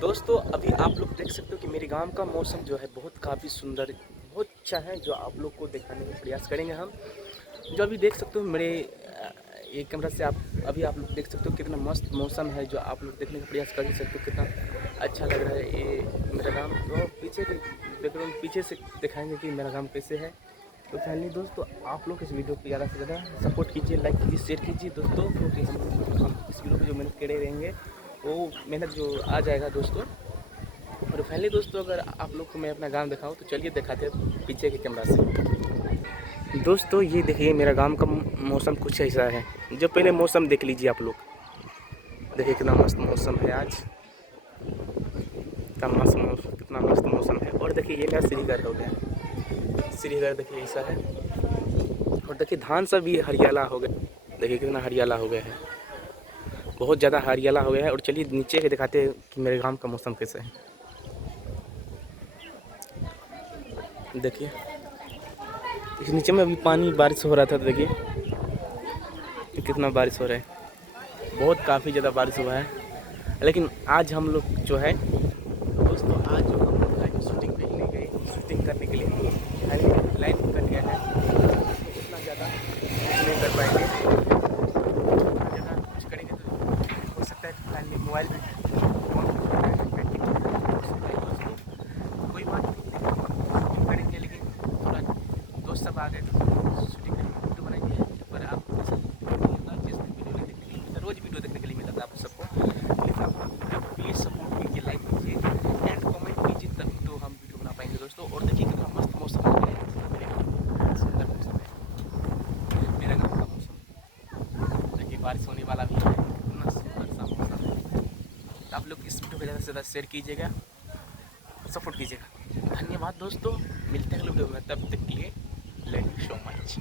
दोस्तों अभी आप लोग देख सकते हो कि मेरे गांव का मौसम जो है बहुत काफ़ी सुंदर बहुत अच्छा है, जो आप लोग को दिखाने का प्रयास करेंगे हम। जो अभी देख सकते हो मेरे एक कैमरा से आप अभी आप लोग देख सकते हो कितना मस्त मौसम है, जो आप लोग देखने का प्रयास कर ही सकते हो। कितना अच्छा लग रहा है ये मेरा गांव। तो पीछे के बैकग्राउंड पीछे से दिखाएंगे कि मेरा गांव कैसे है। तो फाइनली दोस्तों आप लोग इस वीडियो को ज़्यादा से ज़्यादा सपोर्ट कीजिए, लाइक कीजिए, शेयर कीजिए दोस्तों, क्योंकि हम इस वीडियो पर जो मेहनत करे रहेंगे वो मेहनत जो आ जाएगा दोस्तों। और फाइनली दोस्तों अगर आप लोग को मैं अपना गांव दिखाऊं तो चलिए दिखाते हैं पीछे के कैमरा से। दोस्तों ये देखिए मेरा गांव का मौसम कुछ ऐसा है। जो पहले मौसम देख लीजिए आप लोग, देखिए कितना मस्त मौसम है आज, कितना मस्त मौसम है। और देखिए ये मेरा श्रीगढ़ हो गया, श्रीगढ़ देखिए ऐसा है। और देखिए धान सा भी हरियाला हो गया, देखिए कितना हरियाला हो गया है, बहुत ज़्यादा हरियाला हो गया है। और चलिए नीचे के दिखाते हैं कि मेरे गांव का मौसम कैसा है। देखिए इस नीचे में अभी पानी बारिश हो रहा था, तो देखिए कितना बारिश हो रहा है, बहुत काफ़ी ज़्यादा बारिश हुआ है। लेकिन आज हम लोग जो है दोस्तों, आज जो हम लोग लाइव शूटिंग पे ही नहीं गए, शूटिंग करने के लिए लाइन कट गया है, उतना ज़्यादा कुछ नहीं कर पाएंगे। उतना ज़्यादा कुछ करेंगे तो हो सकता है फाइनली मोबाइल में कोई बात नहीं करेंगे, लेकिन थोड़ा दोस्त सब आ गए तो शूटिंग करेंगे, वीडियो बनाएंगे। पर आप रोज़ वीडियो देखने के लिए मिलता था आप सबको, लेकिन आप वीडियो को प्लीज़ सपोर्ट कीजिए, लाइक कीजिए एंड कमेंट कीजिए, तभी तो हम वीडियो बना पाएंगे दोस्तों। और देखिए कितना मस्त मौसम हो गया है मेरे गाँव में, सुंदर मौसम है मेरा गाँव का मौसम। देखिए बारिश होने वाला भी है, कितना सुंदर सा मौसम है। तो आप लोग इस वीडियो को ज़्यादा से ज़्यादा शेयर कीजिएगा, सपोर्ट कीजिएगा। धन्यवाद दोस्तों, मिलते हैं अगले वीडियो में, तब तक के लिए थैंक यू सो मच।